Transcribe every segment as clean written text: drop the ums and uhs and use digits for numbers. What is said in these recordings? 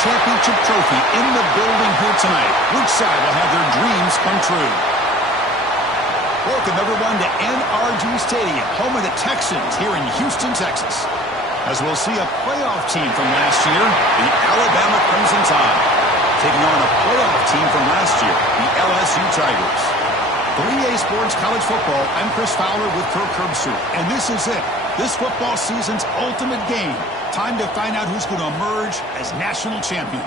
championship trophy in the building here tonight. Which side will have their dreams come true? Welcome, everyone, to NRG Stadium, home of the Texans here in Houston, Texas. As we'll see a playoff team from last year, the Alabama Crimson Tide, taking on a playoff team from last year, the LSU Tigers. 3A Sports College Football, I'm Chris Fowler with Kirk Herbstreit, and this is it. This football season's ultimate game. Time to find out who's going to emerge as national champion.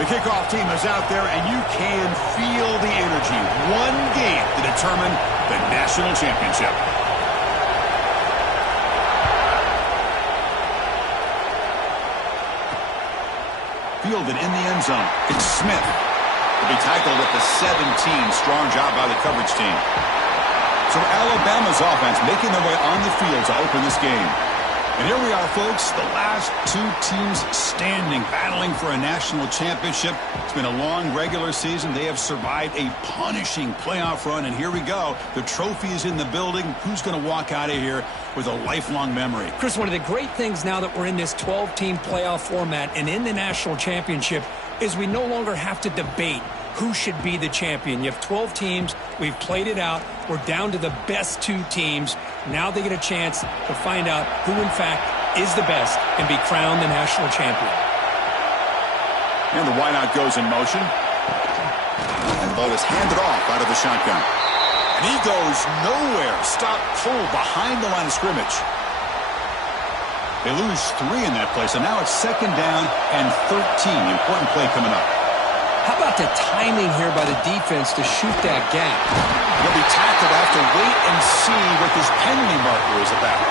The kickoff team is out there, and you can feel the energy. One game to determine the national championship. Fielded in the end zone. It's Smith. Will be tackled at the 17. Strong job by the coverage team. So Alabama's offense making their way on the field to open this game. And here we are, folks, the last two teams standing, battling for a national championship. It's been a long regular season. They have survived a punishing playoff run, and here we go. The trophy is in the building. Who's going to walk out of here with a lifelong memory? Chris, one of the great things now that we're in this 12-team playoff format and in the national championship is we no longer have to debate who should be the champion. You have 12 teams. We've played it out. We're down to the best two teams. Now they get a chance to find out who, in fact, is the best and be crowned the national champion. And the wideout goes in motion. And the ball is handed off out of the shotgun. And he goes nowhere. Stop full behind the line of scrimmage. They lose 3 in that play, so now it's second down and 13. Important play coming up. How about the timing here by the defense to shoot that gap? He'll be tackled. I have to wait and see what this penalty marker is about.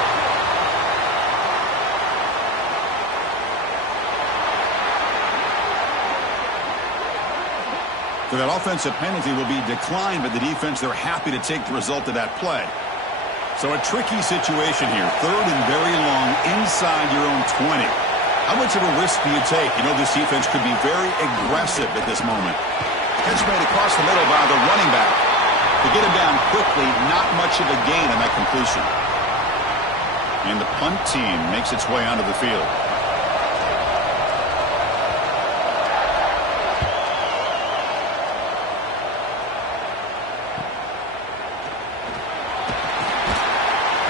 So that offensive penalty will be declined by the defense. They're happy to take the result of that play. So a tricky situation here. Third and very long inside your own 20. How much of a risk do you take? You know, this defense could be very aggressive at this moment. Catch made across the middle by the running back. To get him down quickly, not much of a gain on that completion. And the punt team makes its way onto the field.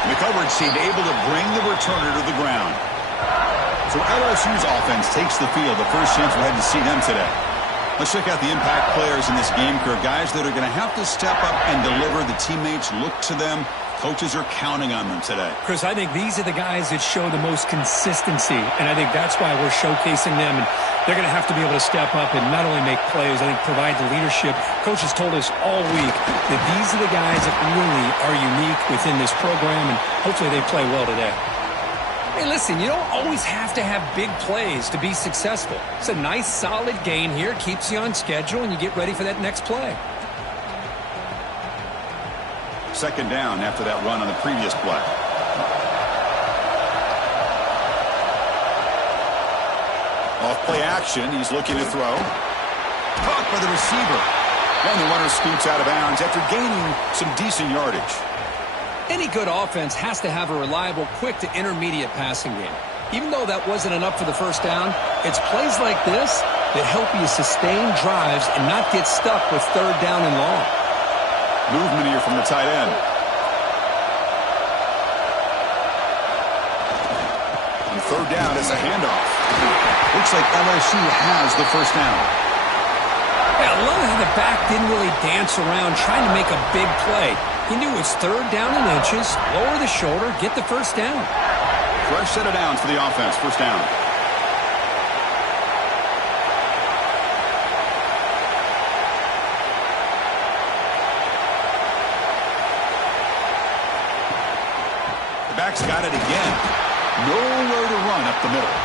The coverage team able to bring the returner to the ground. So LSU's offense takes the field. The first chance we had to see them today. Let's check out the impact players in this game, Kirk. Guys that are going to have to step up and deliver. The teammates look to them. Coaches are counting on them today. Chris, I think these are the guys that show the most consistency, and I think that's why we're showcasing them. And they're going to have to be able to step up and not only make plays, I think provide the leadership. Coach has told us all week that these are the guys that really are unique within this program, and hopefully they play well today. Hey, listen, you don't always have to have big plays to be successful. It's a nice, solid gain here. Keeps you on schedule, and you get ready for that next play. Second down after that run on the previous play. Off play action. He's looking to throw. Caught by the receiver. And the runner scoots out of bounds after gaining some decent yardage. Any good offense has to have a reliable, quick to intermediate passing game. Even though that wasn't enough for the first down, it's plays like this that help you sustain drives and not get stuck with third down and long. Movement here from the tight end. And third down is a handoff. Looks like LSU has the first down. Yeah, I love how the back didn't really dance around trying to make a big play. He knew it's third down in inches, lower the shoulder, get the first down. Fresh set of downs for the offense. First down. The back's got it again. Nowhere to run up the middle.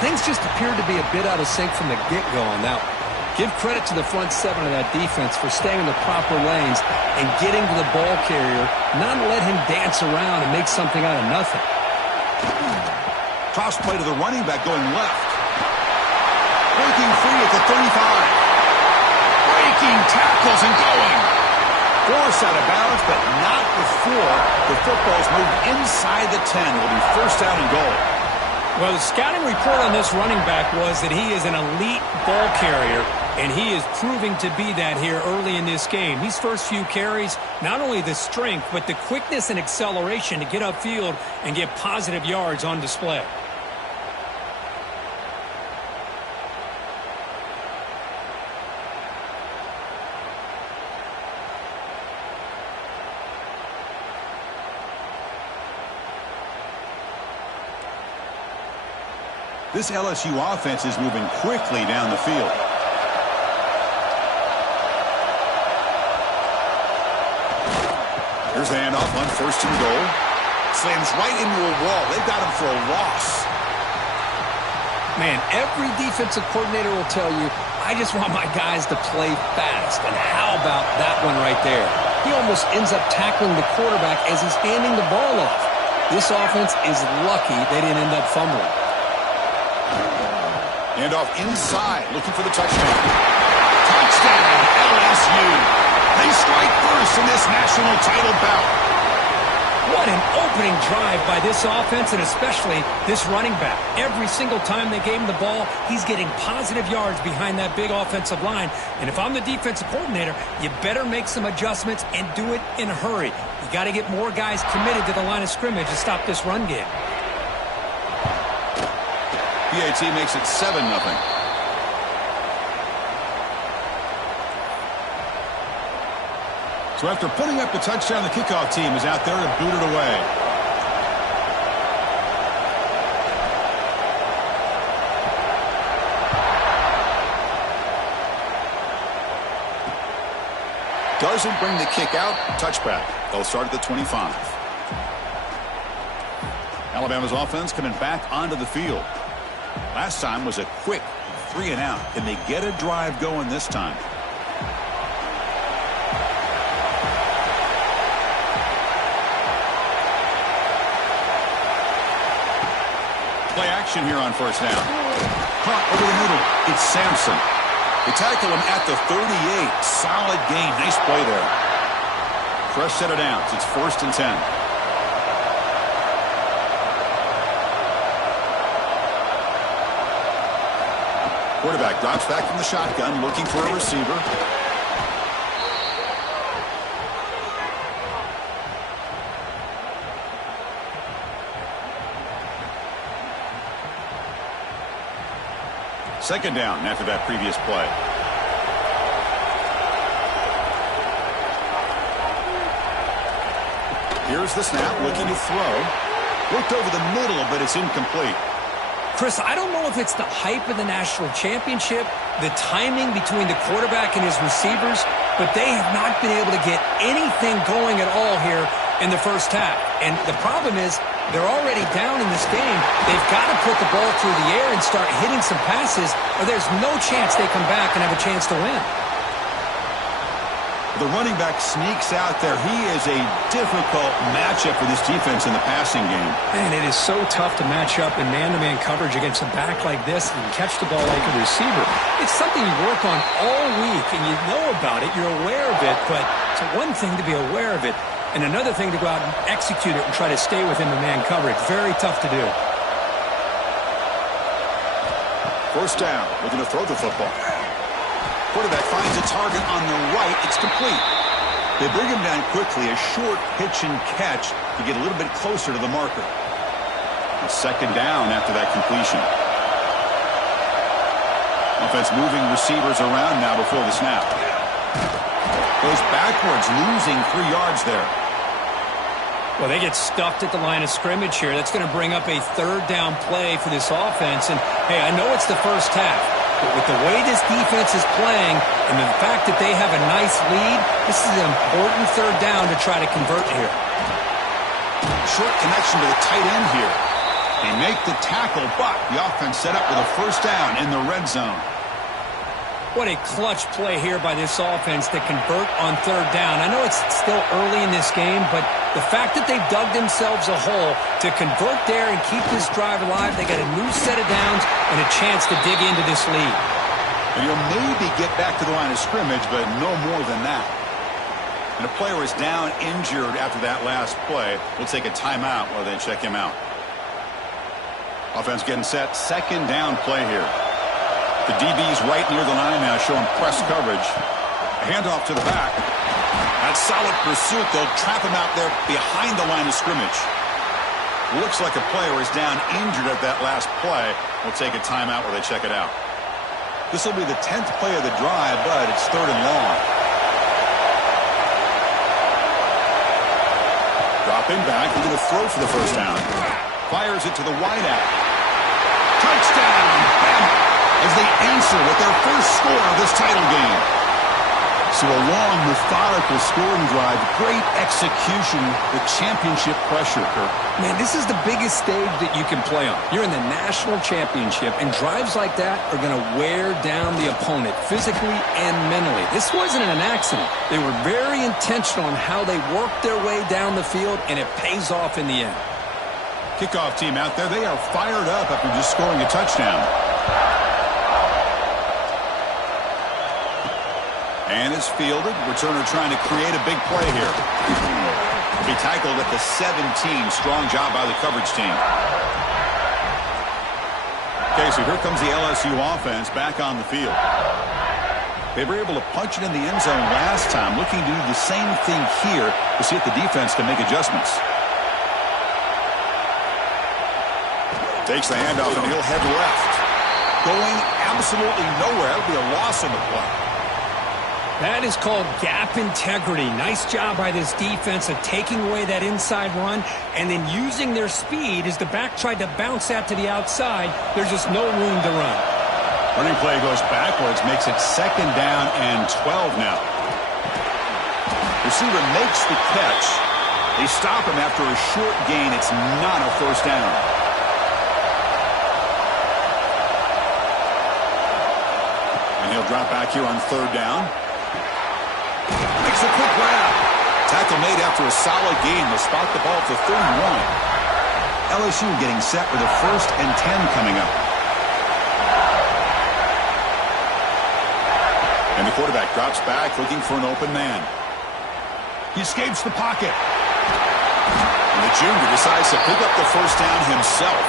Things just appeared to be a bit out of sync from the get-go on that one. Give credit to the front seven of that defense for staying in the proper lanes and getting to the ball carrier, not let him dance around and make something out of nothing. Toss play to the running back going left. Breaking free at the 35. Breaking tackles and going. Force out of bounds, but not before the football's moved inside the 10. It will be first down and goal. Well, the scouting report on this running back was that he is an elite ball carrier, and he is proving to be that here early in this game. These first few carries, not only the strength, but the quickness and acceleration to get upfield and get positive yards on display. This LSU offense is moving quickly down the field. Here's the handoff on first and goal. Slams right into a wall. They've got him for a loss. Man, every defensive coordinator will tell you, I just want my guys to play fast. And how about that one right there? He almost ends up tackling the quarterback as he's handing the ball off. This offense is lucky they didn't end up fumbling. Handoff inside, looking for the touchdown. Touchdown, LSU. They strike first in this national title bout. What an opening drive by this offense, and especially this running back. Every single time they gave him the ball, he's getting positive yards behind that big offensive line. And if I'm the defensive coordinator, you better make some adjustments and do it in a hurry. You got to get more guys committed to the line of scrimmage to stop this run game. PAT makes it 7-0. So after putting up the touchdown, the kickoff team is out there to boot it away. Doesn't bring the kick out. Touchback. They'll start at the 25. Alabama's offense coming back onto the field. Last time was a quick 3-and-out. Can they get a drive going this time? Play action here on first down. Caught over the middle. It's Sampson. They tackle him at the 38. Solid gain. Nice play there. Fresh set of downs. It's first and 10. Quarterback drops back from the shotgun, looking for a receiver. Second down after that previous play. Here's the snap, looking to throw. Looked over the middle, but it's incomplete. Chris, I don't know if it's the hype of the national championship, the timing between the quarterback and his receivers, but they have not been able to get anything going at all here in the first half. And the problem is they're already down in this game. They've got to put the ball through the air and start hitting some passes, or there's no chance they come back and have a chance to win. The running back sneaks out there. He is a difficult matchup for this defense in the passing game. Man, it is so tough to match up in man-to-man coverage against a back like this and catch the ball like a receiver. It's something you work on all week, and you know about it. You're aware of it, but it's one thing to be aware of it, and another thing to go out and execute it and try to stay within the man coverage. Very tough to do. First down, looking to throw the football. Quarterback finds a target on the right. It's complete. They bring him down quickly. A short pitch and catch to get a little bit closer to the marker. A second down after that completion. Offense moving receivers around now before the snap. Goes backwards, losing 3 yards there. Well, they get stuffed at the line of scrimmage here. That's going to bring up a third down play for this offense. And, hey, I know it's the first half. But with the way this defense is playing and the fact that they have a nice lead, this is an important third down to try to convert here. Short connection to the tight end here. They make the tackle, but the offense set up with a first down in the red zone. What a clutch play here by this offense to convert on third down. I know it's still early in this game, but the fact that they've dug themselves a hole to convert there and keep this drive alive, they got a new set of downs and a chance to dig into this lead. And you'll maybe get back to the line of scrimmage, but no more than that. And a player is down injured after that last play. We'll take a timeout while they check him out. Offense getting set. Second down play here. The DB's right near the line now, showing press coverage. A handoff to the back. That's solid pursuit. They'll trap him out there behind the line of scrimmage. Looks like a player is down injured at that last play. We'll take a timeout while they check it out. This will be the 10th play of the drive, but it's third and long. Dropping back, he's going to throw for the first down. Fires it to the wideout. Touchdown! Bama! As they answer with their first score of this title game. So a long, methodical scoring drive. Great execution. The championship pressure, Kirk. Man, this is the biggest stage that you can play on. You're in the national championship, and drives like that are going to wear down the opponent physically and mentally. This wasn't an accident. They were very intentional in how they worked their way down the field, and it pays off in the end. Kickoff team out there. They are fired up after just scoring a touchdown. And it's fielded. Returner trying to create a big play here. He tackled at the 17. Strong job by the coverage team. Okay, so here comes the LSU offense back on the field. They were able to punch it in the end zone last time. Looking to do the same thing here to see if the defense can make adjustments. Takes the handoff and he'll head left. Going absolutely nowhere. That'll be a loss on the play. That is called gap integrity. Nice job by this defense of taking away that inside run and then using their speed as the back tried to bounce that to the outside. There's just no room to run. Running play goes backwards, makes it second down and 12 now. Receiver makes the catch. They stop him after a short gain. It's not a first down. And he'll drop back here on third down. Makes a quick grab. Tackle made after a solid gain. They'll spot the ball at the 31. LSU getting set with a 1st and 10 coming up. And the quarterback drops back looking for an open man. He escapes the pocket. And the junior decides to pick up the first down himself.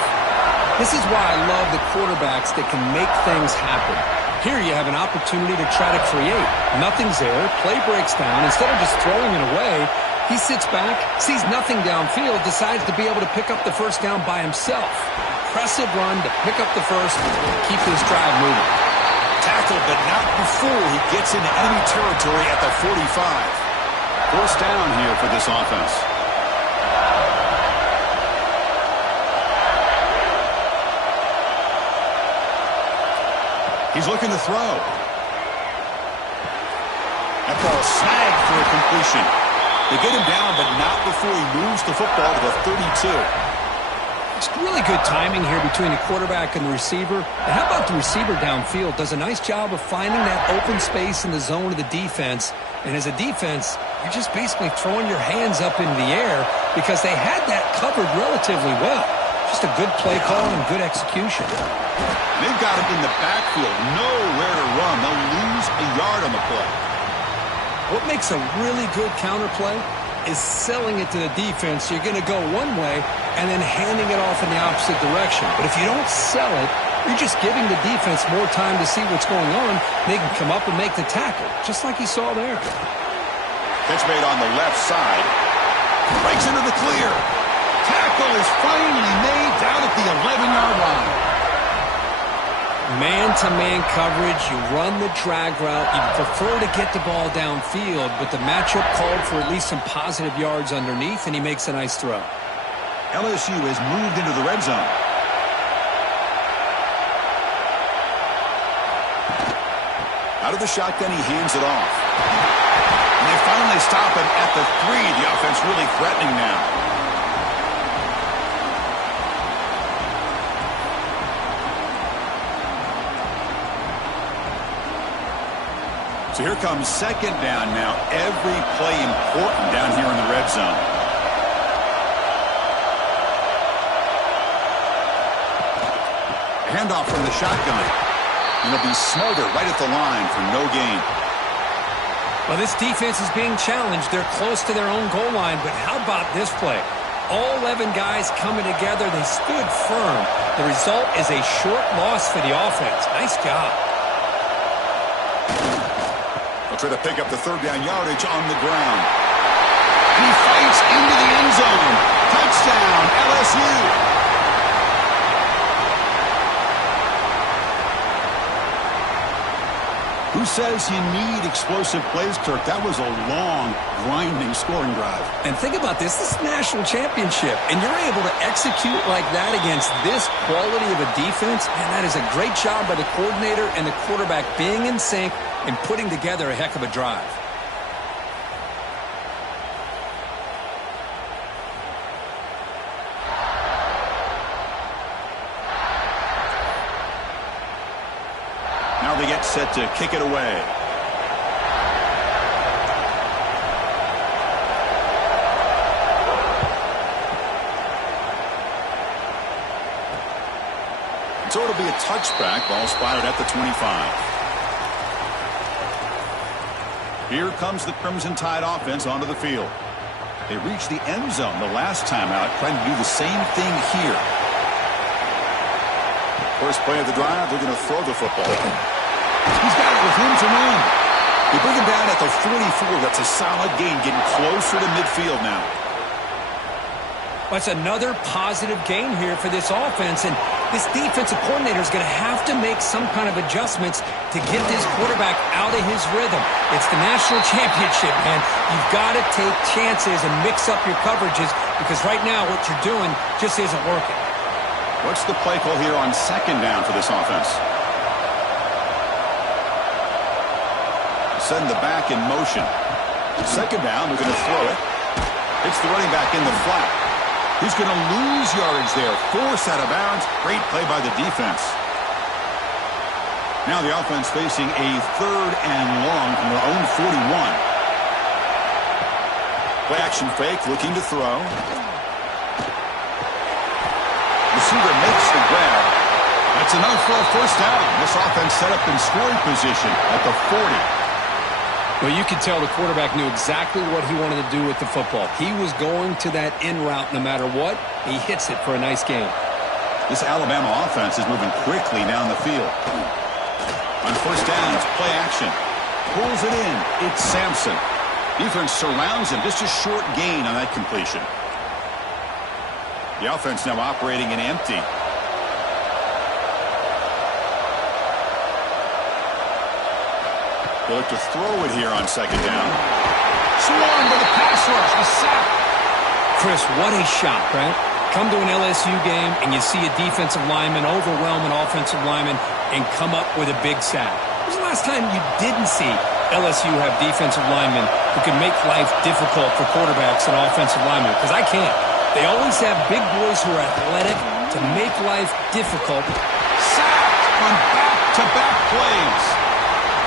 This is why I love the quarterbacks that can make things happen. Here you have an opportunity to try to create. Nothing's there. Play breaks down. Instead of just throwing it away, he sits back, sees nothing downfield, decides to be able to pick up the first down by himself. Impressive run to pick up the first, keep this drive moving. Tackled, but not before he gets into enemy territory at the 45. First down here for this offense. He's looking to throw. That ball snagged for a completion. They get him down, but not before he moves the football to the 32. It's really good timing here between the quarterback and the receiver. And how about the receiver downfield? Does a nice job of finding that open space in the zone of the defense. And as a defense, you're just basically throwing your hands up into the air because they had that covered relatively well. Just a good play call and good execution. They've got him in the backfield, nowhere to run. They'll lose a yard on the play. What makes a really good counterplay is selling it to the defense. You're going to go one way and then handing it off in the opposite direction. But if you don't sell it, you're just giving the defense more time to see what's going on. They can come up and make the tackle, just like you saw there. Catch made on the left side. Breaks into the clear. Tackle is finally made down at the 11-yard line. Man-to-man coverage, you run the drag route. You prefer to get the ball downfield, but the matchup called for at least some positive yards underneath, and he makes a nice throw. LSU has moved into the red zone. Out of the shotgun, he hands it off. And they finally stop him at the 3. The offense really threatening now. So here comes second down now. Every play important down here in the red zone. Handoff from the shotgun. And he'll be smothered right at the line for no gain. Well, this defense is being challenged. They're close to their own goal line, but how about this play? All 11 guys coming together. They stood firm. The result is a short loss for the offense. Nice job. They'll try to pick up the third down yardage on the ground. And he fights into the end zone. Touchdown, LSU. Who says you need explosive plays, Kirk? That was a long, grinding scoring drive. And think about this. This is a national championship, and you're able to execute like that against this quality of a defense, and that is a great job by the coordinator and the quarterback being in sync and putting together a heck of a drive. Now they get set to kick it away. So it'll be a touchback. Ball spotted at the 25. Here comes the Crimson Tide offense onto the field. They reached the end zone the last time out, trying to do the same thing here. First play of the drive, they're going to throw the football. He's got it with room to run. They bring him down at the 44. That's a solid gain, getting closer to midfield now. That's another positive gain here for this offense, and this defensive coordinator is going to have to make some kind of adjustments to get this quarterback out of his rhythm. It's the national championship, man. You've got to take chances and mix up your coverages because right now what you're doing just isn't working. What's the play call here on second down for this offense? Send the back in motion. Second down, they're going to throw it. It's the running back in the flat. He's going to lose yardage there. Forced out of bounds. Great play by the defense. Now the offense facing a third and long from their own 41. Play action fake, looking to throw. Receiver makes the grab. That's enough for a first down. This offense set up in scoring position at the 40. Well, you could tell the quarterback knew exactly what he wanted to do with the football. He was going to that in route no matter what. He hits it for a nice gain. This Alabama offense is moving quickly down the field. On first down, it's play action. Pulls it in. It's Sampson. Defense surrounds him. Just a short gain on that completion. The offense now operating in empty. They look to throw it here on second down. Swarmed by the pass rush. A sack. Chris, what a shot, right? Come to an LSU game and you see a defensive lineman overwhelm an offensive lineman and come up with a big sack. When was the last time you didn't see LSU have defensive linemen who can make life difficult for quarterbacks and offensive linemen? Because I can't. They always have big boys who are athletic to make life difficult. Sacked on back-to-back plays.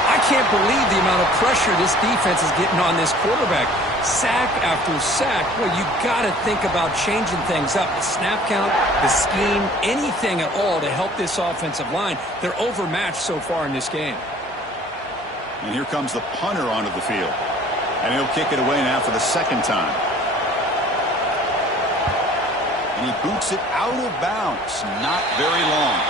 I can't believe the amount of pressure this defense is getting on this quarterback. Sack after sack. Well, you got to think about changing things up. The snap count, the scheme, anything at all to help this offensive line. They're overmatched so far in this game. And here comes the punter onto the field. And he'll kick it away now for the second time. And he boots it out of bounds. Not very long.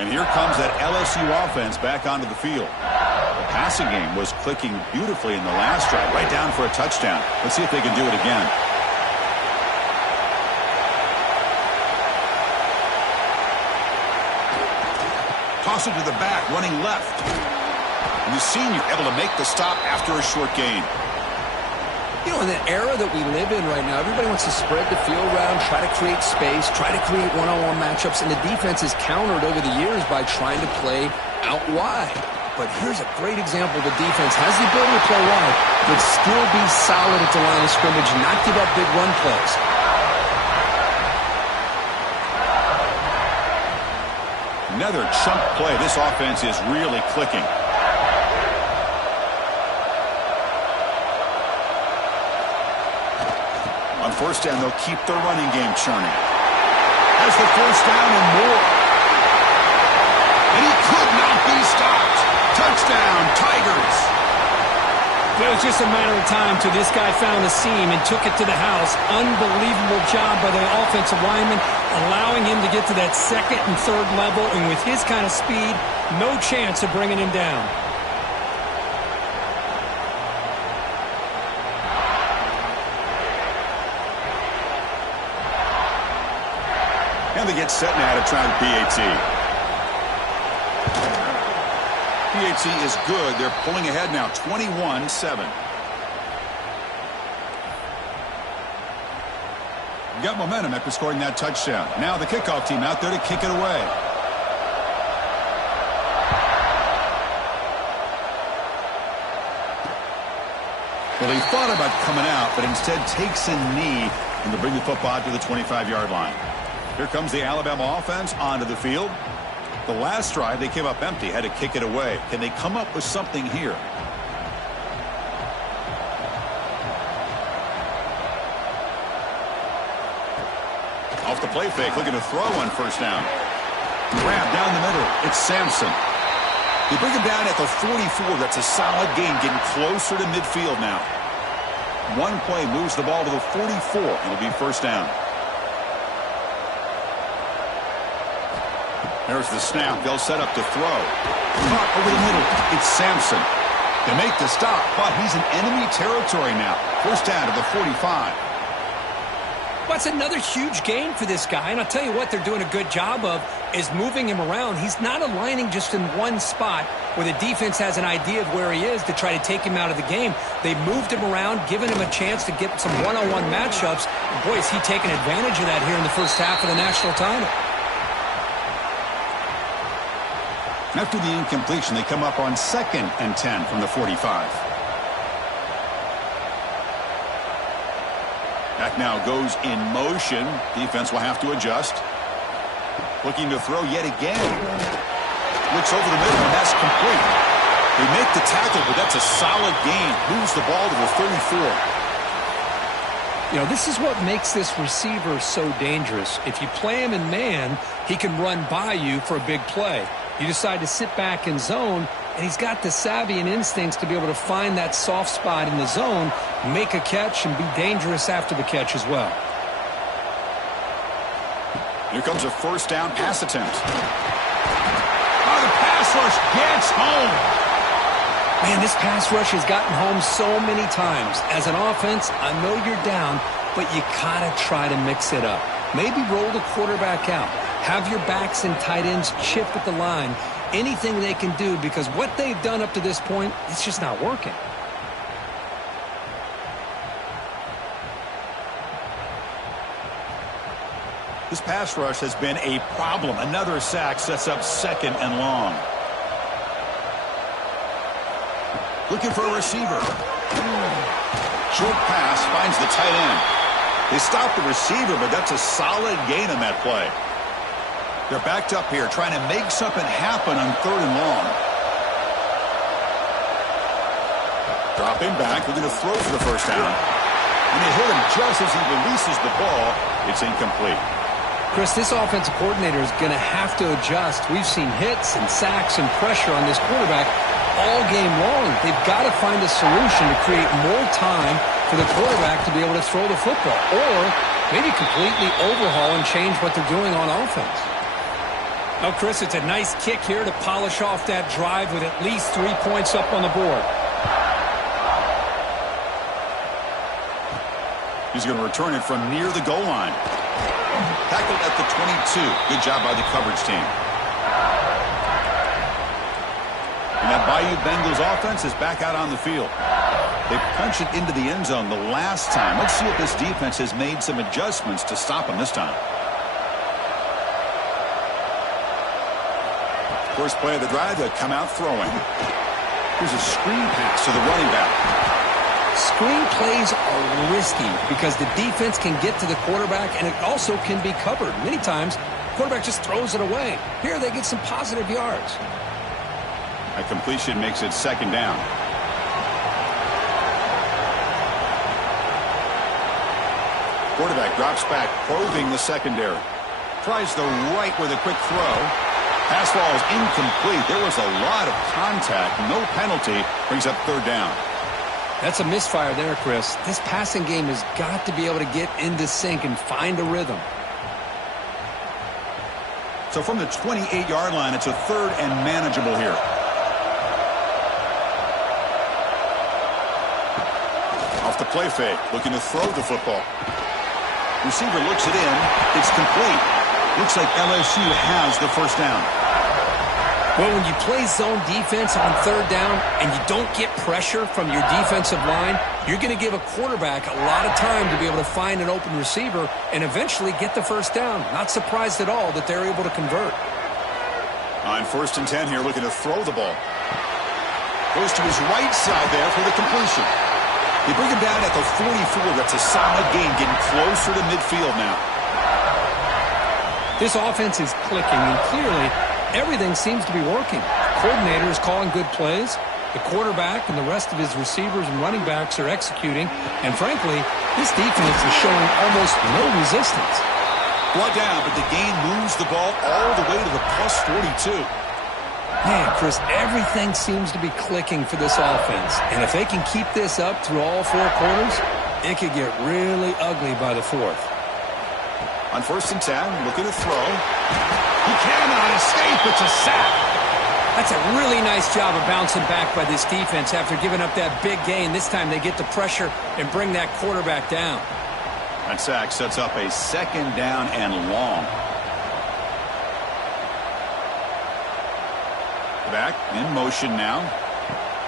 And here comes that LSU offense back onto the field. The passing game was clicking beautifully in the last drive, right down for a touchdown. Let's see if they can do it again. Toss it to the back, running left. And the senior able to make the stop after a short gain. You know, in the era that we live in right now, everybody wants to spread the field around, try to create space, try to create one-on-one matchups, and the defense is countered over the years by trying to play out wide. But here's a great example. The defense has the ability to play wide, but still be solid at the line of scrimmage, not give up big run plays. Another chunk play. This offense is really clicking. On first down, they'll keep their running game churning. Has the first down and more. And he could not be stopped. Touchdown, Tigers. It was just a matter of time till this guy found a seam and took it to the house. Unbelievable job by the offensive lineman, allowing him to get to that second and third level. And with his kind of speed, no chance of bringing him down. And they get set now to try the PAT. PAT is good. They're pulling ahead now, 21-7. Got momentum after scoring that touchdown. Now the kickoff team out there to kick it away. Well, he thought about coming out, but instead takes a knee and to bring the football to the 25-yard line. Here comes the Alabama offense onto the field. The last drive, they came up empty, had to kick it away. Can they come up with something here? Off the play fake, looking to throw on first down. Grab down the middle. It's Sampson. They bring him down at the 44. That's a solid gain, getting closer to midfield now. One play moves the ball to the 44. It'll be first down. There's the snap. They'll set up to throw. Caught over the middle. It's Sampson. They make the stop, but he's in enemy territory now. First down to the 45. That's another huge gain for this guy. And I'll tell you what they're doing a good job of is moving him around. He's not aligning just in one spot where the defense has an idea of where he is to try to take him out of the game. They moved him around, giving him a chance to get some one-on-one matchups. And boy, is he taking advantage of that here in the first half of the national title. After the incompletion, they come up on 2nd and 10 from the 45. Back now goes in motion. Defense will have to adjust. Looking to throw yet again. Looks over the middle, and that's complete. They make the tackle, but that's a solid gain. Moves the ball to the 34. You know, this is what makes this receiver so dangerous. If you play him in man, he can run by you for a big play. You decide to sit back in zone, and he's got the savvy and instincts to be able to find that soft spot in the zone, make a catch, and be dangerous after the catch as well. Here comes a first down pass attempt. Oh, the pass rush gets home. Man, this pass rush has gotten home so many times. As an offense, I know you're down, but you gotta try to mix it up. Maybe roll the quarterback out. Have your backs and tight ends chip at the line. Anything they can do, because what they've done up to this point, it's just not working. This pass rush has been a problem. Another sack sets up 2nd and long. Looking for a receiver. Short pass finds the tight end. They stop the receiver, but that's a solid gain on that play. They're backed up here, trying to make something happen on 3rd and long. Dropping back, looking to throw for the first down. And they hit him just as he releases the ball. It's incomplete. Chris, this offensive coordinator is going to have to adjust. We've seen hits and sacks and pressure on this quarterback all game long. They've got to find a solution to create more time for the quarterback to be able to throw the football, or maybe completely overhaul and change what they're doing on offense. Oh, Chris, it's a nice kick here to polish off that drive with at least 3 points up on the board. He's going to return it from near the goal line. Tackled at the 22. Good job by the coverage team. And that Bayou Bengals offense is back out on the field. They punched it into the end zone the last time. Let's see if this defense has made some adjustments to stop them this time. First play of the drive, they'll come out throwing. Here's a screen pass to the running back. Screen plays are risky because the defense can get to the quarterback, and it also can be covered. Many times, quarterback just throws it away. Here they get some positive yards. A completion makes it second down. Quarterback drops back, probing the secondary. Tries the right with a quick throw. Pass ball is incomplete. There was a lot of contact. No penalty. Brings up third down. That's a misfire there, Chris. This passing game has got to be able to get into sync and find a rhythm. So from the 28-yard line, it's a third and manageable here. Off the play fake, looking to throw the football. Receiver looks it in. It's complete. Looks like LSU has the first down. Well, when you play zone defense on third down and you don't get pressure from your defensive line, you're going to give a quarterback a lot of time to be able to find an open receiver and eventually get the first down. Not surprised at all that they're able to convert. On 1st and 10 here, looking to throw the ball. Goes to his right side there for the completion. They bring him down at the 44. That's a solid gain, getting closer to midfield now. This offense is clicking, and clearly everything seems to be working. The coordinator is calling good plays. The quarterback and the rest of his receivers and running backs are executing. And frankly, this defense is showing almost no resistance. Brought down, but the gain moves the ball all the way to the plus 42. Man, Chris, everything seems to be clicking for this offense. And if they can keep this up through all four quarters, it could get really ugly by the fourth. On 1st and 10, looking to throw. He cannot escape. It's a sack. That's a really nice job of bouncing back by this defense after giving up that big gain. This time they get the pressure and bring that quarterback down. That sack sets up a second down and long. Back in motion now.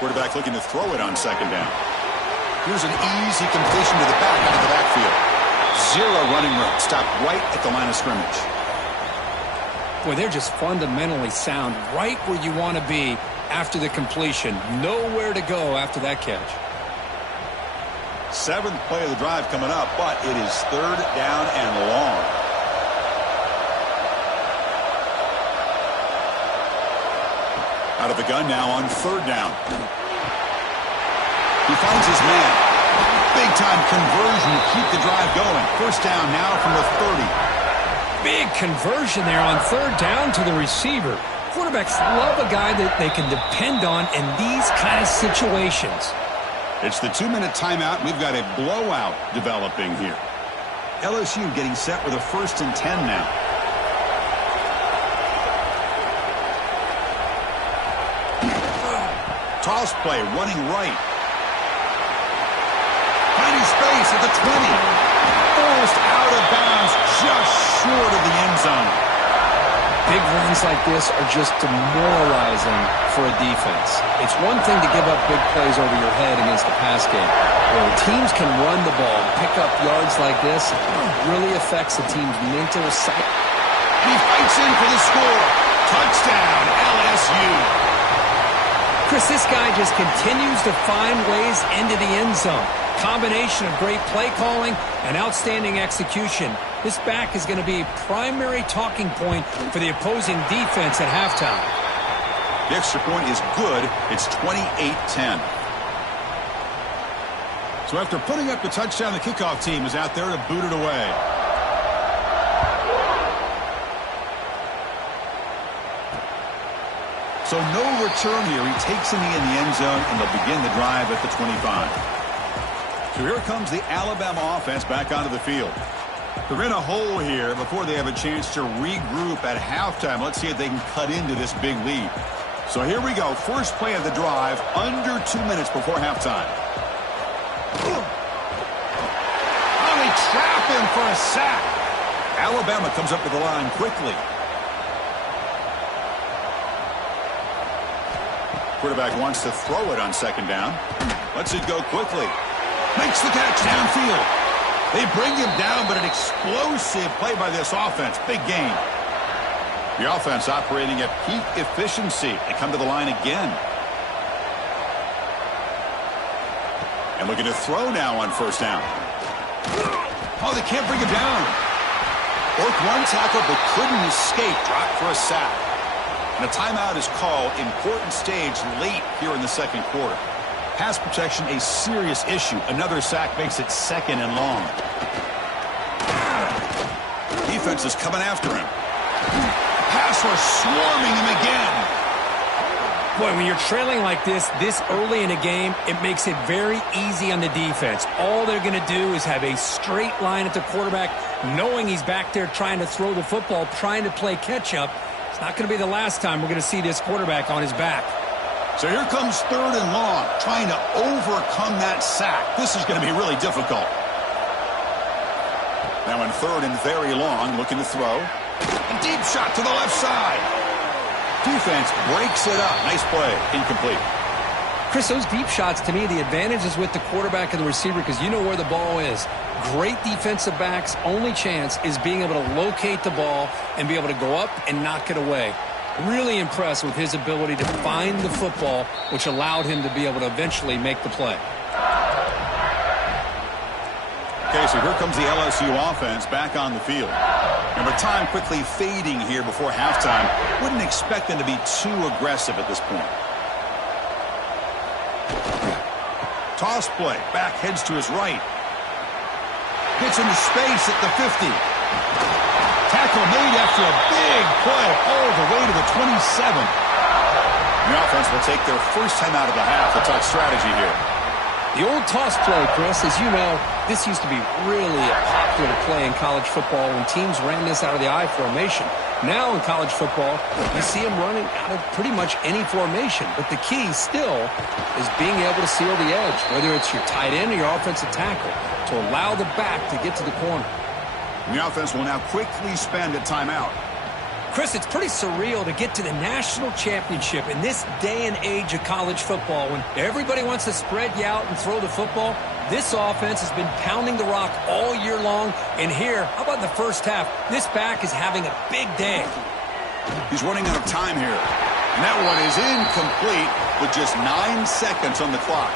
Quarterback looking to throw it on second down. Here's an easy completion to the back out of the backfield. Zero running room. Stopped right at the line of scrimmage. Boy, they're just fundamentally sound right where you want to be after the completion. Nowhere to go after that catch. 7th play of the drive coming up, but it is third down and long. Out of the gun now on third down. He finds his man. Big-time conversion to keep the drive going. First down now from the 30. Big conversion there on third down to the receiver. Quarterbacks love a guy that they can depend on in these kind of situations. It's the 2-minute timeout. We've got a blowout developing here. LSU getting set with a 1st and 10 now. Toss play, running right. Finding space at the 20. Forced out of bounds, just short of the end zone. Big runs like this are just demoralizing for a defense. It's one thing to give up big plays over your head against the pass game. When teams can run the ball and pick up yards like this, it really affects the team's mental psyche. And he fights in for the score. Touchdown, LSU. Chris, this guy just continues to find ways into the end zone. Combination of great play calling and outstanding execution. This back is going to be a primary talking point for the opposing defense at halftime. The extra point is good. It's 28-10. So after putting up the touchdown, the kickoff team is out there to boot it away. So no return here. He takes in the end zone, and they'll begin the drive at the 25. So here comes the Alabama offense back onto the field. They're in a hole here before they have a chance to regroup at halftime. Let's see if they can cut into this big lead. So here we go. First play of the drive, under 2 minutes before halftime. Oh, they trap him for a sack. Alabama comes up with the line quickly. Quarterback wants to throw it on second down. Lets it go quickly. Makes the catch downfield. They bring him down, but an explosive play by this offense. Big gain. The offense operating at peak efficiency. They come to the line again. And looking to throw now on first down. Oh, they can't bring him down. Broke one tackle but couldn't escape. Dropped for a sack. And a timeout is called. Important stage late here in the second quarter. Pass protection a serious issue. Another sack makes it 2nd and long. Defense is coming after him. Pass rush swarming him again. Boy, when you're trailing like this early in a game, it makes it very easy on the defense. All they're going to do is have a straight line at the quarterback, knowing he's back there trying to throw the football, trying to play catch-up. It's not going to be the last time we're going to see this quarterback on his back. So here comes 3rd and long, trying to overcome that sack. This is going to be really difficult. Now in 3rd and very long, looking to throw. A deep shot to the left side. Defense breaks it up. Nice play. Incomplete. Chris, those deep shots, to me, the advantage is with the quarterback and the receiver because you know where the ball is. Great defensive backs' only chance is being able to locate the ball and be able to go up and knock it away. Really impressed with his ability to find the football, which allowed him to be able to eventually make the play. Okay, so here comes the LSU offense back on the field. And with time quickly fading here before halftime, wouldn't expect them to be too aggressive at this point. Toss play. Back heads to his right. Gets into space at the 50. Tackle made after a big play all the way to the 27. The offense will take their first time out of the half to talk strategy here. The old toss play, Chris, as you know, this used to be really a popular play in college football when teams ran this out of the I formation. Now in college football, you see them running out of pretty much any formation. But the key still is being able to seal the edge, whether it's your tight end or your offensive tackle, to allow the back to get to the corner. The offense will now quickly spend a timeout. Chris, it's pretty surreal to get to the national championship in this day and age of college football when everybody wants to spread you out and throw the football. This offense has been pounding the rock all year long. And here, how about in the first half? This back is having a big day. He's running out of time here. And that one is incomplete with just 9 seconds on the clock.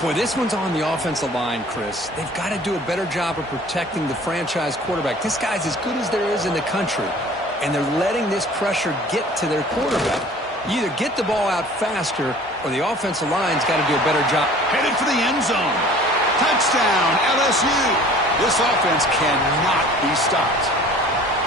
Boy, this one's on the offensive line, Chris. They've got to do a better job of protecting the franchise quarterback. This guy's as good as there is in the country. And they're letting this pressure get to their quarterback. You either get the ball out faster or the offensive line's got to do a better job. Headed for the end zone. Touchdown, LSU. This offense cannot be stopped.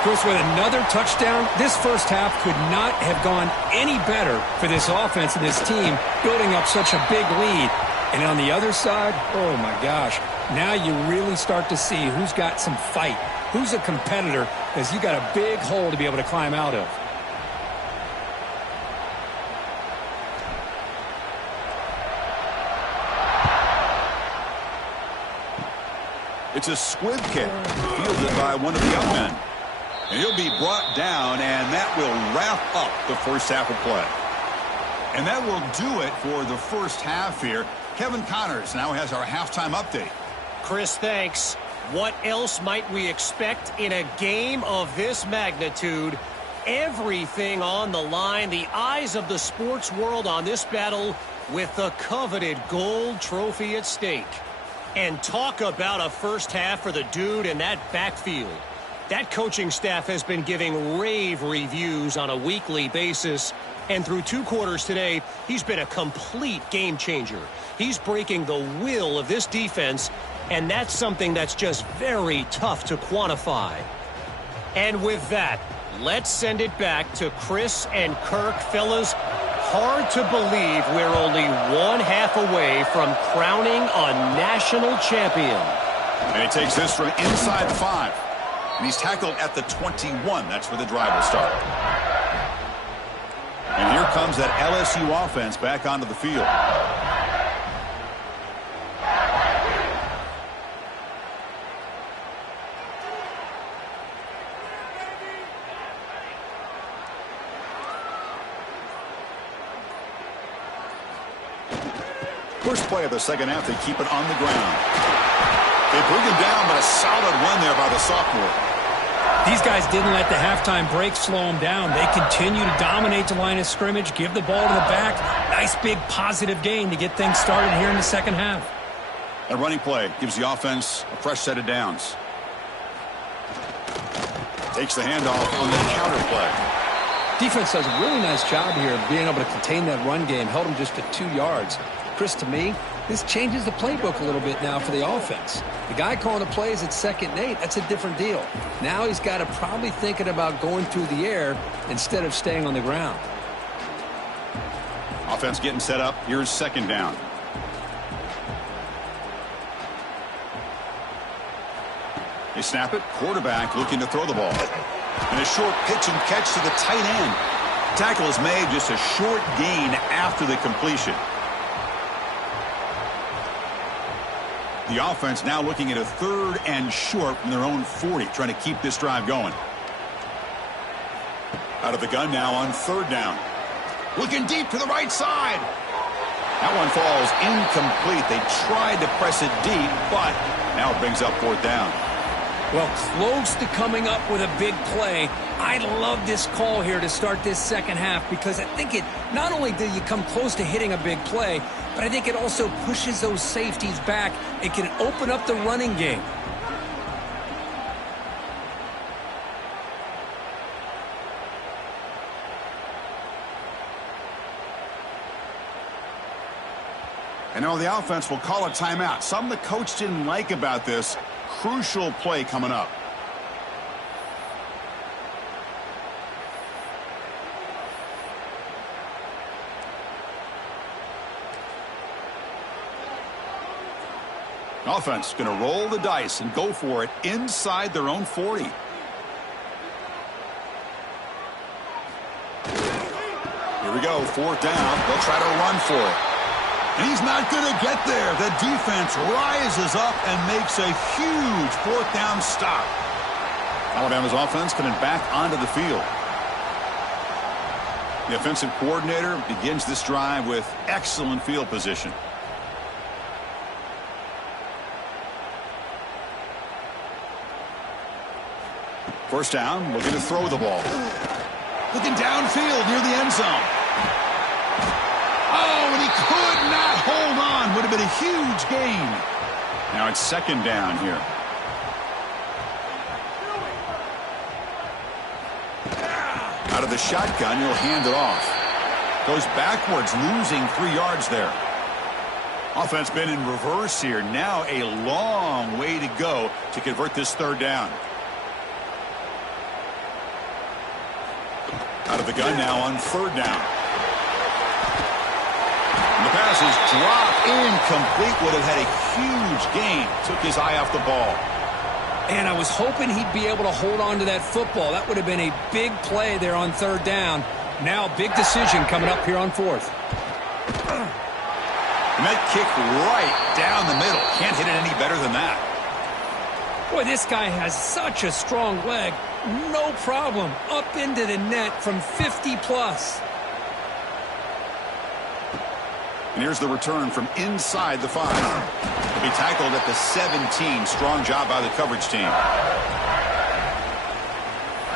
Chris, with another touchdown, this first half could not have gone any better for this offense and this team, building up such a big lead. And on the other side, oh my gosh, now you really start to see who's got some fight, who's a competitor, because you got a big hole to be able to climb out of. It's a squib kick fielded by one of the young men. And he'll be brought down, and that will wrap up the first half of play. And that will do it for the first half here. Kevin Connors now has our halftime update. Chris, thanks. What else might we expect in a game of this magnitude? Everything on the line, the eyes of the sports world on this battle with the coveted gold trophy at stake. And talk about a first half for the dude in that backfield. That coaching staff has been giving rave reviews on a weekly basis. And through 2 quarters today, he's been a complete game changer. He's breaking the will of this defense, and that's something that's just very tough to quantify. And with that, let's send it back to Chris and Kirk. Fellas, hard to believe we're only 1 half away from crowning a national champion. And he takes this from inside 5. And he's tackled at the 21. That's where the drive will start. And here comes that LSU offense back onto the field. First play of the second half, they keep it on the ground. They bring him down, but a solid run there by the sophomore. These guys didn't let the halftime break slow them down. They continue to dominate the line of scrimmage, give the ball to the back. Nice big positive gain to get things started here in the second half. A running play gives the offense a fresh set of downs. Takes the handoff on the counter play. Defense does a really nice job here of being able to contain that run game. Held him just to 2 yards. Chris, to me, this changes the playbook a little bit now for the offense. The guy calling the plays at 2nd and 8, that's a different deal. Now he's got to probably thinking about going through the air instead of staying on the ground. Offense getting set up. Here's 2nd down. They snap it. Quarterback looking to throw the ball. And a short pitch and catch to the tight end. Tackle is made, just a short gain after the completion. The offense now looking at a 3rd and short from their own 40, trying to keep this drive going. Out of the gun now on 3rd down. Looking deep to the right side. That one falls incomplete. They tried to press it deep, but now it brings up 4th down. Well, close to coming up with a big play. I love this call here to start this 2nd half because I think it not only do you come close to hitting a big play, but I think it also pushes those safeties back. It can open up the running game. And now the offense will call a timeout. Something the coach didn't like about this. Crucial play coming up. Offense going to roll the dice and go for it inside their own 40. Here we go, 4th down. They'll try to run for it. And he's not going to get there. The defense rises up and makes a huge 4th down stop. Alabama's offense coming back onto the field. The offensive coordinator begins this drive with excellent field position. First down, looking to throw the ball. Looking downfield near the end zone. Oh, and he could not hold on. Would have been a huge gain. Now it's 2nd down here. Out of the shotgun, he'll hand it off. Goes backwards, losing 3 yards there. Offense been in reverse here. Now a long way to go to convert this 3rd down. Out of the gun now on 3rd down. And the pass is dropped incomplete. Would have had a huge gain. Took his eye off the ball. And I was hoping he'd be able to hold on to that football. That would have been a big play there on 3rd down. Now big decision coming up here on 4th. And that kick right down the middle. Can't hit it any better than that. Boy, this guy has such a strong leg. No problem. Up into the net from 50 plus. And here's the return from inside the 5. He'll be tackled at the 17. Strong job by the coverage team.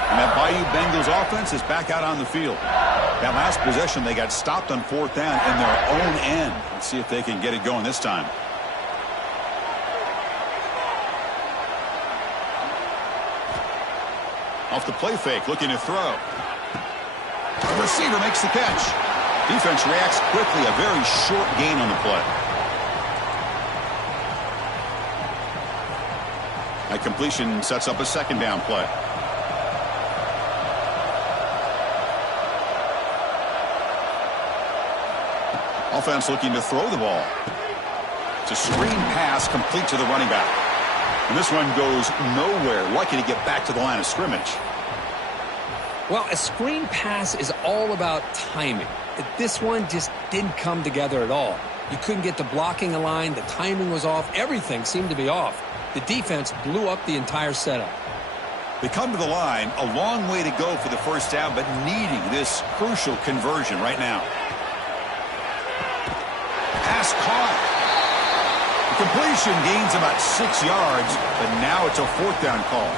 And that Bayou Bengals offense is back out on the field. That last possession, they got stopped on 4th down in their own end. Let's see if they can get it going this time. Off the play fake, looking to throw. The receiver makes the catch. Defense reacts quickly, a very short gain on the play. That completion sets up a 2nd down play. Offense looking to throw the ball. It's a screen pass complete to the running back. And this one goes nowhere. Lucky to get back to the line of scrimmage. Well, a screen pass is all about timing. This one just didn't come together at all. You couldn't get the blocking in line. The timing was off. Everything seemed to be off. The defense blew up the entire setup. They come to the line. A long way to go for the 1st down, but needing this crucial conversion right now. Pass caught. The completion gains about 6 yards, but now it's a 4th down call.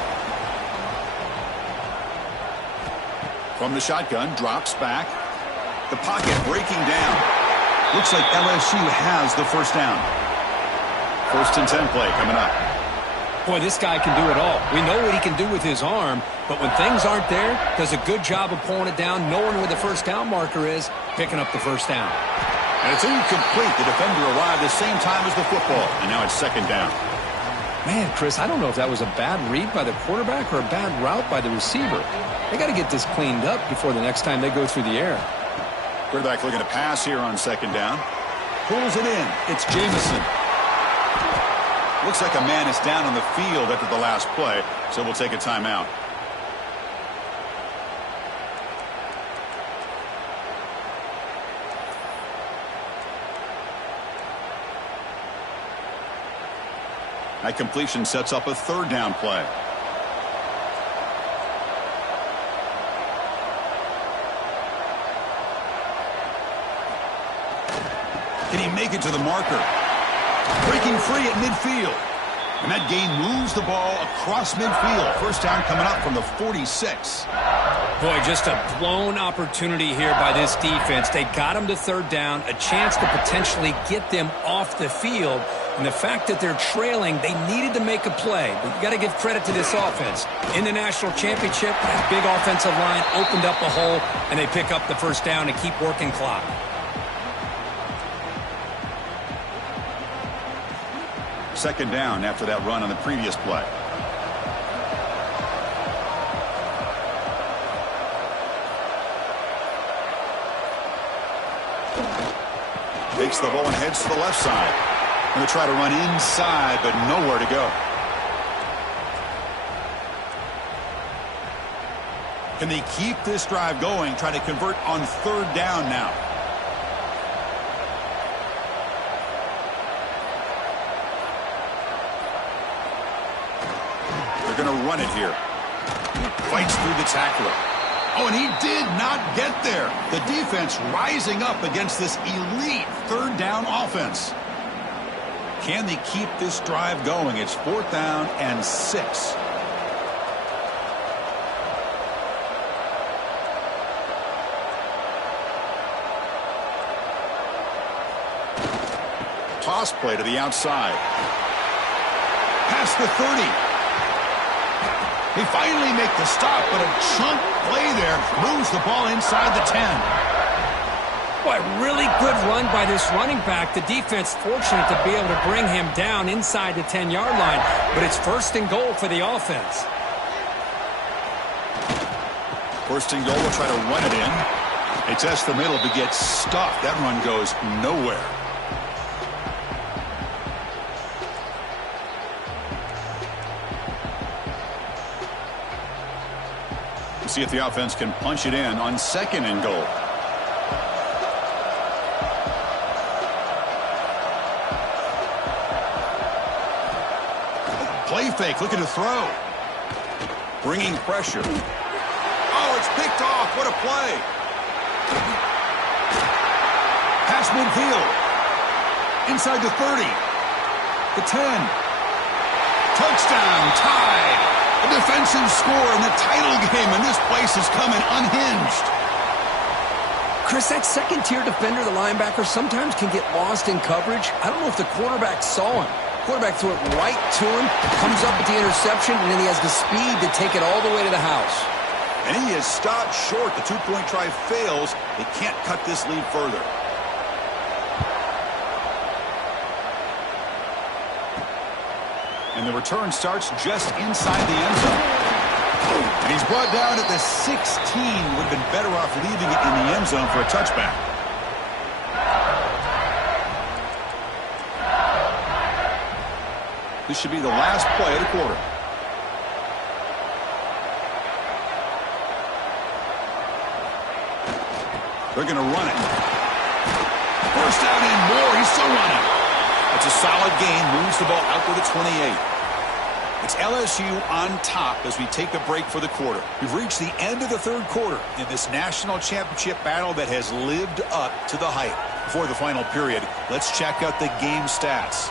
From the shotgun, drops back. The pocket breaking down. Looks like LSU has the 1st down. 1st and 10 play coming up. Boy, this guy can do it all. We know what he can do with his arm, but when things aren't there, does a good job of pulling it down, knowing where the first down marker is, picking up the first down. And it's incomplete. The defender arrived the same time as the football, and now it's second down. Man, Chris, I don't know if that was a bad read by the quarterback or a bad route by the receiver. They got to get this cleaned up before the next time they go through the air. Quarterback looking to pass here on second down. Pulls it in. It's Jamison. Looks like a man is down on the field after the last play, so we'll take a timeout. That completion sets up a third down play. Can he make it to the marker? Breaking free at midfield. And that gain moves the ball across midfield. First down coming up from the 46. Boy, just a blown opportunity here by this defense. They got him to third down, a chance to potentially get them off the field. And the fact that they're trailing, they needed to make a play. But you got to give credit to this offense. In the national championship, that big offensive line opened up a hole, and they pick up the first down and keep working clock. Second down after that run on the previous play. Takes the ball and heads to the left side. Going to try to run inside, but nowhere to go. Can they keep this drive going, trying to convert on third down now? They're going to run it here. Fights through the tackler. Oh, and he did not get there. The defense rising up against this elite third down offense. Can they keep this drive going? It's fourth down and 6. Toss play to the outside. Past the 30. They finally make the stop, but a chunk play there moves the ball inside the 10. Boy, really good run by this running back. The defense fortunate to be able to bring him down inside the 10-yard line, but it's first and goal for the offense. First and goal, will try to run it in. They test the middle to get stuffed. That run goes nowhere. We'll see if the offense can punch it in on second and goal. Play fake, looking to throw. Bringing pressure. Oh, it's picked off. What a play. Pass midfield. Inside the 30. The 10. Touchdown, tied. A defensive score in the title game, and this place is coming unhinged. Chris, that second-tier defender, the linebacker, sometimes can get lost in coverage. I don't know if the quarterback saw him. Quarterback threw it right to him, comes up with the interception, and then he has the speed to take it all the way to the house. And he is stopped short. The two-point try fails. They can't cut this lead further. And the return starts just inside the end zone. And he's brought down at the 16. Would have been better off leaving it in the end zone for a touchback. This should be the last play of the quarter. They're going to run it. First down and more. He's still running. It's a solid gain. Moves the ball out to the 28. It's LSU on top as we take a break for the quarter. We've reached the end of the third quarter in this national championship battle that has lived up to the hype. Before the final period, let's check out the game stats.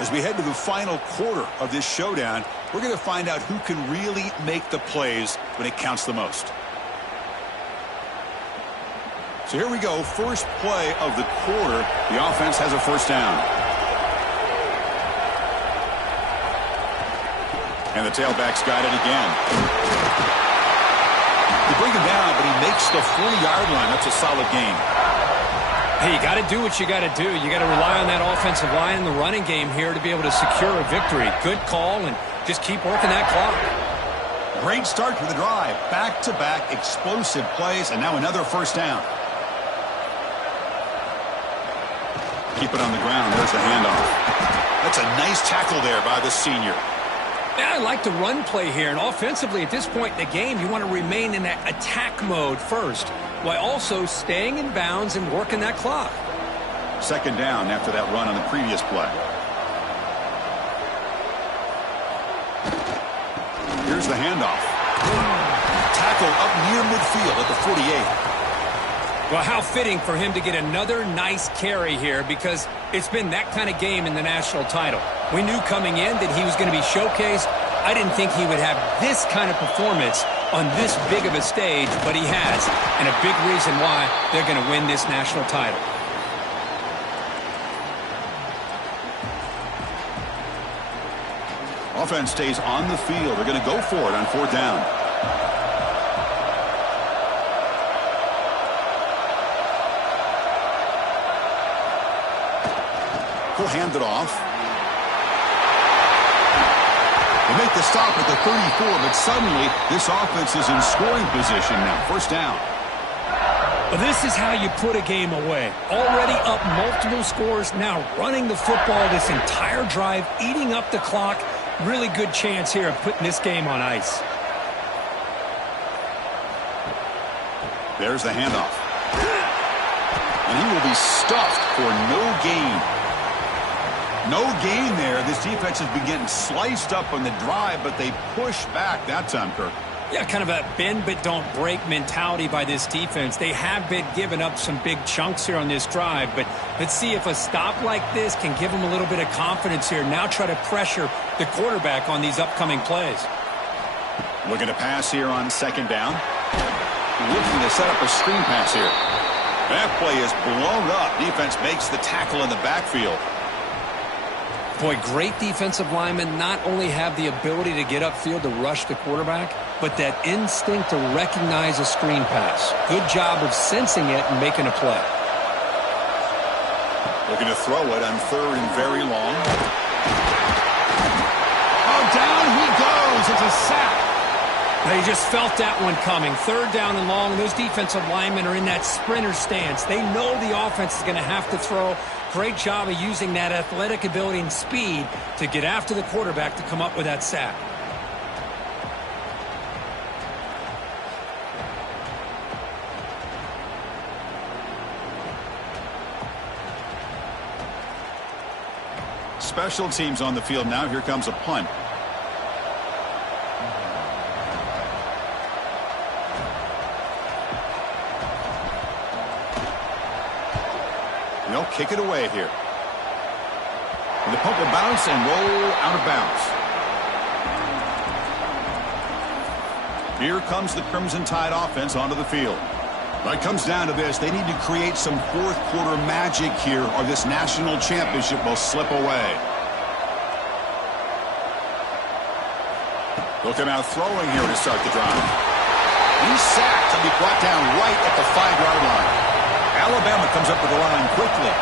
As we head to the final quarter of this showdown, we're going to find out who can really make the plays when it counts the most. So here we go. First play of the quarter. The offense has a first down. And the tailback's got it again. They bring him down, but he makes the 40-yard line. That's a solid gain. Hey, you got to do what you got to do. You got to rely on that offensive line in the running game here to be able to secure a victory. Good call, and just keep working that clock. Great start to the drive. Back-to-back explosive plays, and now another first down. Keep it on the ground. There's the handoff. That's a nice tackle there by the senior. Yeah, I like the run play here, and offensively at this point in the game, you want to remain in that attack mode first, while also staying in bounds and working that clock. Second down after that run on the previous play. Here's the handoff. Tackle up near midfield at the 48. Well, how fitting for him to get another nice carry here, because it's been that kind of game in the national title. We knew coming in that he was going to be showcased. I didn't think he would have this kind of performance on this big of a stage, but he has, and a big reason why they're going to win this national title. Offense stays on the field. They're going to go for it on fourth down. He'll hand it off. They make the stop at the 34, but suddenly this offense is in scoring position now. First down. Well, this is how you put a game away. Already up multiple scores, now running the football this entire drive, eating up the clock. Really good chance here of putting this game on ice. There's the handoff. And he will be stuffed for no gain. No gain there. This defense has been getting sliced up on the drive, but they push back that time, Kirk. Yeah, kind of a bend but don't break mentality by this defense. They have been giving up some big chunks here on this drive, but let's see if a stop like this can give them a little bit of confidence here. Now try to pressure the quarterback on these upcoming plays. Looking to pass here on second down. Looking to set up a screen pass here. That play is blown up. Defense makes the tackle in the backfield. Boy, great defensive linemen not only have the ability to get upfield to rush the quarterback, but that instinct to recognize a screen pass. Good job of sensing it and making a play. Looking to throw it on third and very long. Oh, down he goes. It's a sack. They just felt that one coming. Third down and long. Those defensive linemen are in that sprinter stance. They know the offense is going to have to throw. Great job of using that athletic ability and speed to get after the quarterback to come up with that sack. Special teams on the field now. Here comes a punt. They'll kick it away here. And the punt will bounce and roll out of bounds. Here comes the Crimson Tide offense onto the field. But it comes down to this. They need to create some fourth quarter magic here, or this national championship will slip away. They'll come out throwing here to start the drive. He's sacked and be brought down right at the 5-yard line. Alabama comes up with the line quickly.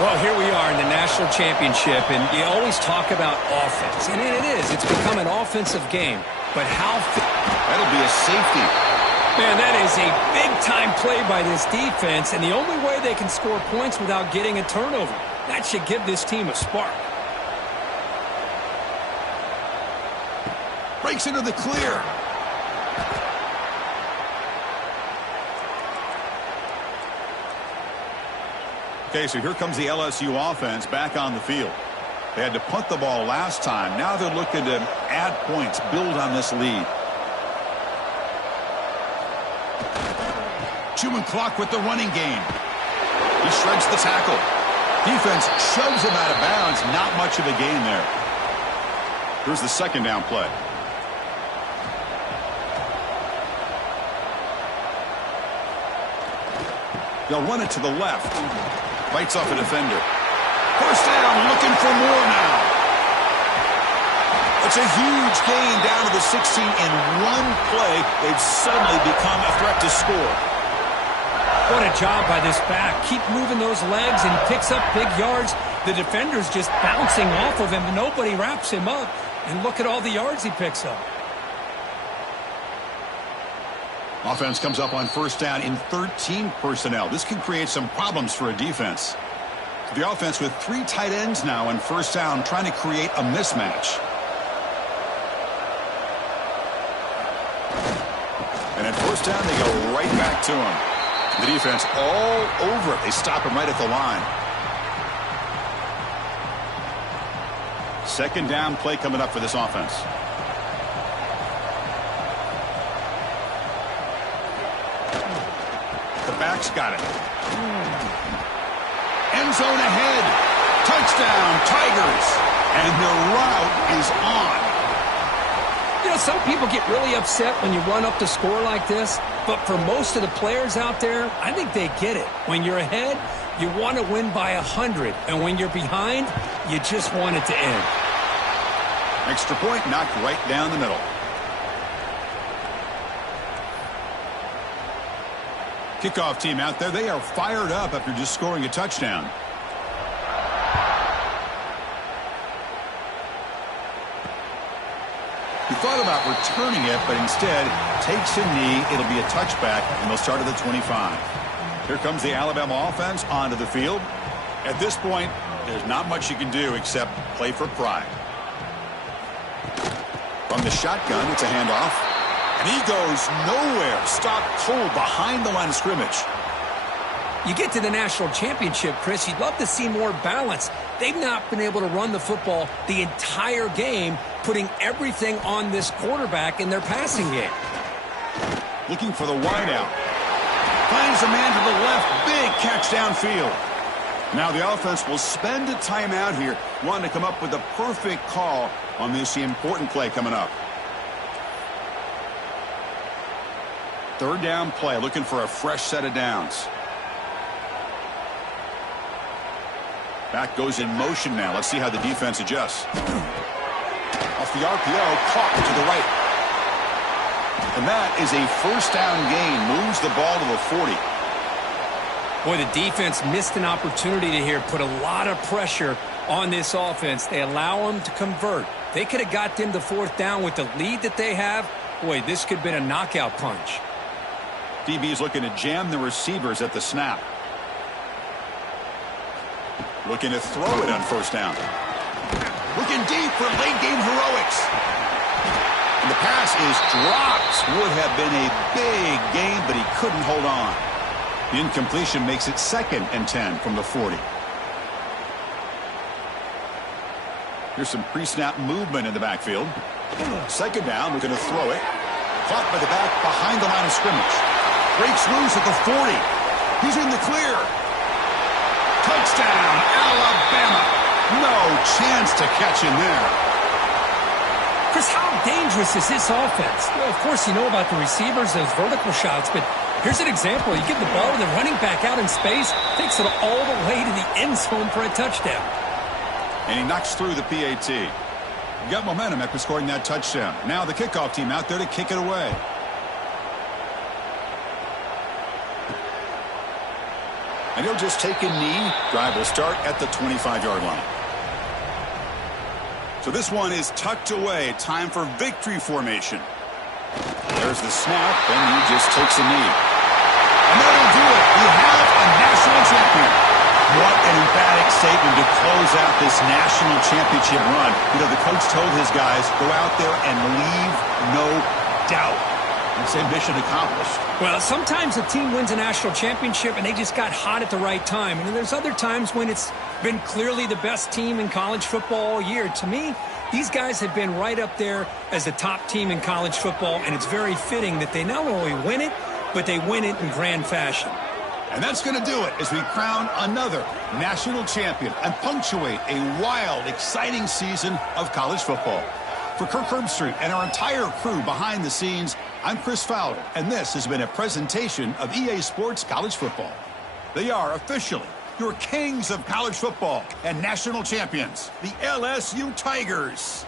Well, here we are in the national championship, and you always talk about offense. And it is. It's become an offensive game. But how... That'll be a safety. Man, that is a big-time play by this defense, and the only way they can score points without getting a turnover. That should give this team a spark. Breaks into the clear. Okay, so here comes the LSU offense back on the field. They had to punt the ball last time. Now they're looking to add points, build on this lead. Chewing clock with the running game. He shreds the tackle. Defense shoves him out of bounds. Not much of a gain there. Here's the second down play. They'll run it to the left. Bites off a defender. First down, looking for more now. It's a huge gain down to the 16 in one play. They've suddenly become a threat to score. What a job by this back. Keep moving those legs, and he picks up big yards. The defender's just bouncing off of him. Nobody wraps him up. And look at all the yards he picks up. Offense comes up on first down in 13 personnel. This can create some problems for a defense. The offense with 3 tight ends now on first down, trying to create a mismatch. And at first down, they go right back to him. The defense all over it. They stop him right at the line. Second down play coming up for this offense. The back's got it. End zone ahead. Touchdown, Tigers. And the route is on. You know, some people get really upset when you run up to score like this, but for most of the players out there, I think they get it. When you're ahead, you want to win by 100, and when you're behind, you just want it to end. Extra point knocked right down the middle. Kickoff team out there, they are fired up after just scoring a touchdown. He thought about returning it, but instead takes a knee. It'll be a touchback, and they'll start at the 25. Here comes the Alabama offense onto the field. At this point, there's not much you can do except play for pride. From the shotgun, it's a handoff. And he goes nowhere. Stopped cold behind the line of scrimmage. You get to the national championship, Chris, you'd love to see more balance. They've not been able to run the football the entire game, putting everything on this quarterback in their passing game. Looking for the wideout. Finds a man to the left. Big catch downfield. Now the offense will spend a timeout here, wanting to come up with a perfect call on this important play coming up. Third down play, looking for a fresh set of downs. Back goes in motion now. Let's see how the defense adjusts. Off the RPO, caught to the right. And that is a first down gain. Moves the ball to the 40. Boy, the defense missed an opportunity to here, put a lot of pressure on this offense. They allow them to convert. They could have got them to fourth down with the lead that they have. Boy, this could have been a knockout punch. DB's looking to jam the receivers at the snap. Looking to throw it on first down. Looking deep for late game heroics. And the pass is dropped. Would have been a big gain, but he couldn't hold on. The incompletion makes it 2nd and 10 from the 40. Here's some pre-snap movement in the backfield. Second down, we're going to throw it. Caught by the back behind the line of scrimmage. Breaks loose at the 40. He's in the clear. Touchdown, Alabama. No chance to catch him there. Chris, how dangerous is this offense? Well, of course, you know about the receivers, those vertical shots, but here's an example. You give the ball to the running back out in space, takes it all the way to the end zone for a touchdown. And he knocks through the PAT. He got momentum after scoring that touchdown. Now the kickoff team out there to kick it away. And he'll just take a knee. Drive will start at the 25-yard line. So this one is tucked away. Time for victory formation. There's the snap, and he just takes a knee. And that'll do it. We have a national champion. What an emphatic statement to close out this national championship run. You know, the coach told his guys, go out there and leave no doubt. It's mission accomplished. Well, sometimes a team wins a national championship and they just got hot at the right time. And then there's other times when it's been clearly the best team in college football all year. To me, these guys have been right up there as the top team in college football, and it's very fitting that they not only win it, but they win it in grand fashion. And that's going to do it as we crown another national champion and punctuate a wild, exciting season of college football. For Kirk Herbstreit and our entire crew behind the scenes, I'm Chris Fowler, and this has been a presentation of EA Sports College Football. They are officially your kings of college football and national champions, the LSU Tigers.